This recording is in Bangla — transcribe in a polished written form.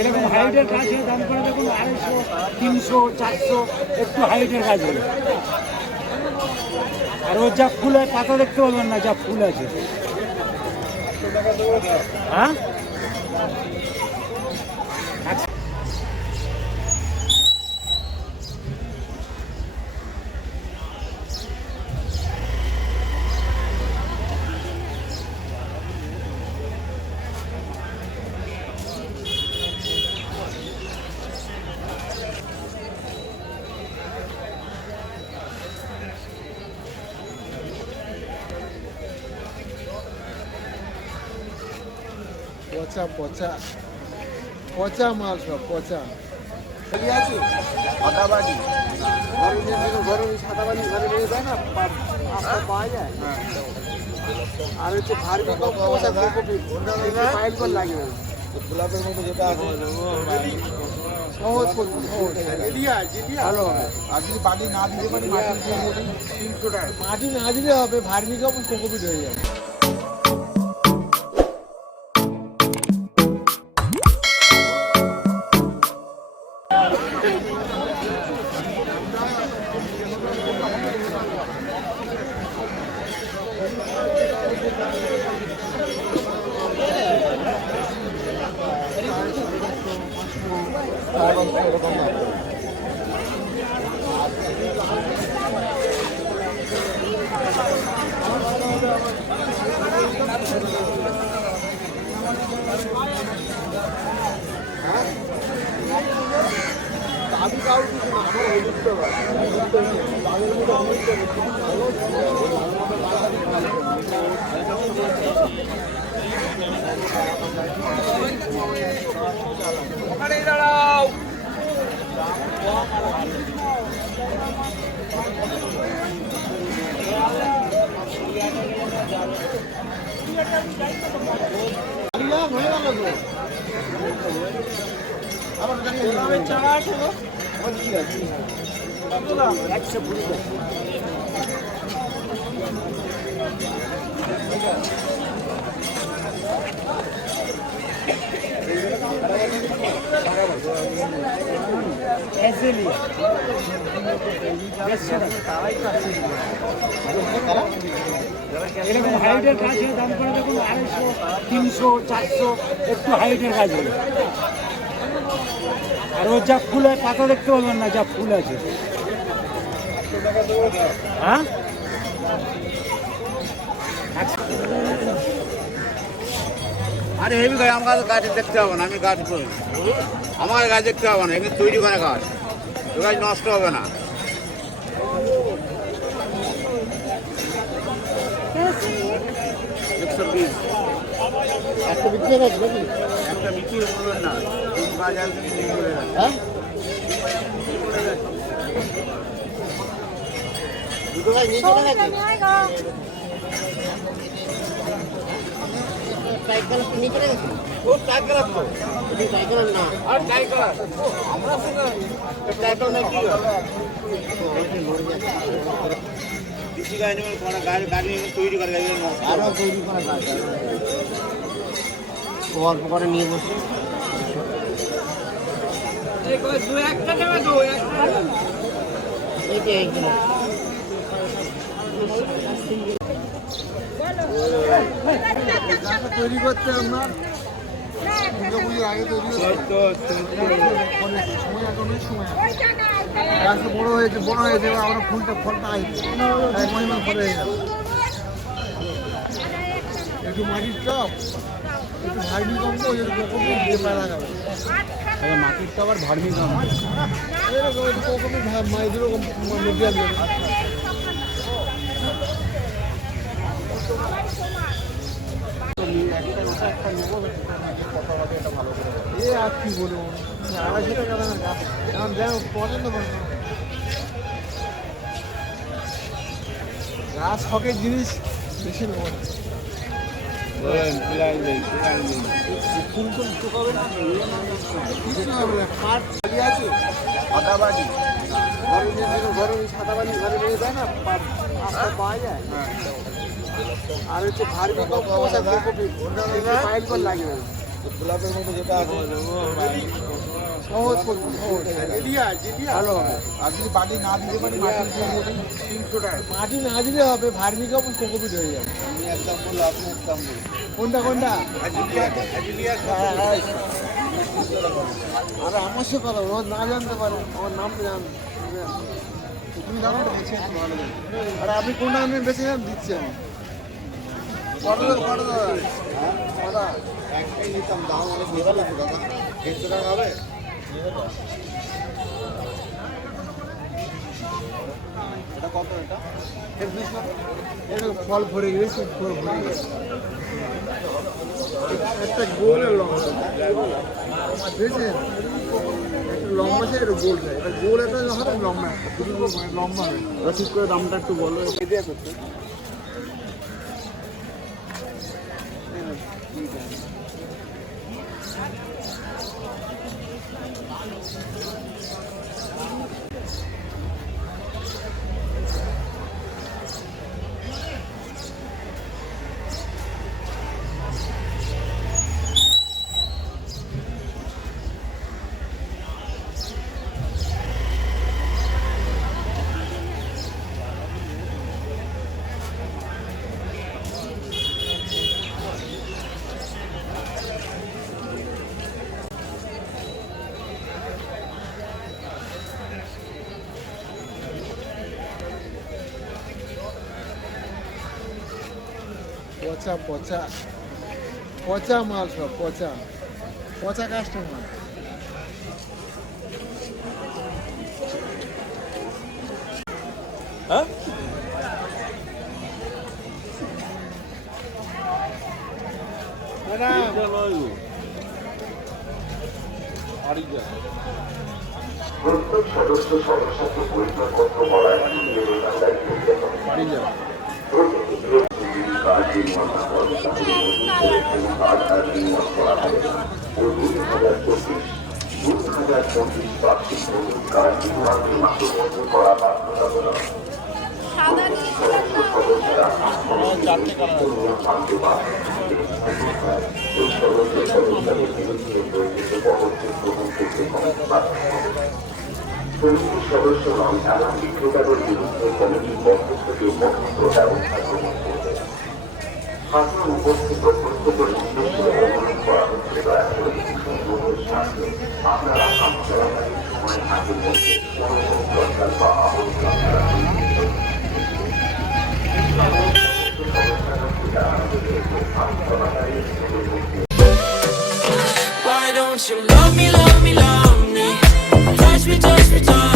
এরকম হাইটের গাছের দাম করে দেখুন 250, 300, 400, একটু হাইটের গাছ হলো। আর ওর যা ফুল হয় পাতা দেখতে পারবেন না, যা ফুল আছে। হ্যাঁ আচ্ছা, পচা পচা পচা মাল, সব পচা আছে। সাদাবাড়ি ঘরে সাদাবাড়ি ঘরে নিয়ে যায় না, পাওয়া যায়। আর হচ্ছে ভার্মি পাইপ লাগে না, গোলাপের মতো যেটা আছে সহজ করবো, সহজ ভালো হবে। আর যদি মাটি না দিতে পারি, মাটি না দিলে হবে, ভার্মি কম্পোস্ট কোকোপিট হয়ে যাবে। ওখানেই দাঁড়াও। চারা আছে গো, 120 ऐसे लिए এরকম হাইটের গাছের দাম করে দেখুন 250, 300, 400, একটু হাইটের গাছ হলো। আর ওর যা ফুল হয় পাতা দেখতে পারবেন না, যা ফুল আছে। হ্যাঁ আচ্ছা, আরে হেভি গাছ, আমার গাছ দেখতে হবে না, আমি গাছ করি, আমার গাছ দেখতে হবে না, এমনি তৈরি করে গাছ, ওই গাছ নষ্ট হবে না। 120 একটা বিক্রি হয়ে গেছে নাকি? একটা বিক্রি করবেন না, গাছ একদম বিক্রি করে গেছে। হ্যাঁ, দুটো গাছ নিয়ে চলে গেছে। নিয়ে চলে গেছে। ও ট্রাই করার তো, এটা সাইকেল না, আর ট্রাই করার আমরা ট্রাই করার না কি হয়? কৃষি গাছ নেবেন, কোনো গাড়ি তৈরি করে গাছ নষ্ট হবে। আরো তৈরি করা গাছ অল্প করে নিয়ে বসে। এই যে এইগুলো তৈরি করতে আপনার দুর্গাপুজোর আগে তৈরি গাছটা বড় হয়েছে, এবার আমরা ফলটা আসবে, এক মহিমা ফল হয়ে যাবে। একটু মাটির টপ, একটু ভার্মি কম্পোস্ট, একটু কোকোপিট দিয়ে পায়ে লাগাবে। মাটির তো আবার ভার্মি কম। এরকম একটু কোকোপিট এরকম মেটেরিয়াল দেবে। এ আর কি বলবো, 250 টাকা দামের গাছ, এখন দেখো পছন্দ করে না। গাছ শখের জিনিস বেশি নেব না। ফুল টুল শুকাবে না, কিছু হবে না। কাঠ খালি আছে, সাদাবাড়ি ঘরে সাদাবাড়ি ঘরে নিয়ে যায় না, পাওয়া যায়। আর হচ্ছে ভার্মি কম্পোস্ট আর কোকোপিট, পাইপ লাগে না, গোলাপের মতো যেটা আছে সহজ করবো সহজ ভালো হবে। আর যদি বাড়ি না দিতে পারি মাটি দিয়ে দেবো 300 টাকা। মাটি না দিলে হবে, ভার্মি কম্পোস্ট কোকোপিট হয়ে যাবে। আমি একদম বললো, আপনি একদম বলুন। কোনটা কোনটা? আরে আমার সে কথা ও না জানতে পারে, আমার নাম তো জান। তুমি জানো তো বেছে একটু ভালো জানো। আরে আপনি কোনটা আমি বেছে জান দিচ্ছি আমি। কত দাদা একটাই নিতাম, দাম অনেক বেশি লাগবে দাদা। 150 টাকা হবে? এটা কত? এটা ফল ভরে গেছে, ফল ভরে গেছে। একটা গোল আর লম্বা বুঝছেন, একটা লম্বা আছে একটা গোল আছে। এটা গোল একটা হবে, লম্বা দুটো লম্বা হবে। ঠিক করে দামটা একটু বলো। এটা করতে পচা পচা পচা মাল, সব পচা পচা কাস্টমার। হ্যাঁ প্রত্যেক সদস্য সদস্যকে পরিচয়পত্র বলায় বাড়ি যাও। কমিটির সদস্য নন এমন বিক্রেতাদের বিরুদ্ধে কমিটির পক্ষ থেকে কঠোর ব্যবস্থা গ্রহণ করবে। ছাত্র উপস্থিত প্রত্যেকের উদ্দেশ্যে অনুরোধ করা হচ্ছে, দয়া করে সুন্দরের সাথে আপনারা কাজ চলাকালীন সময় আগের মধ্যে কোনো দরকার বা আবশ্যক Why don't you love me, love me, love me? Touch me, touch me, touch me.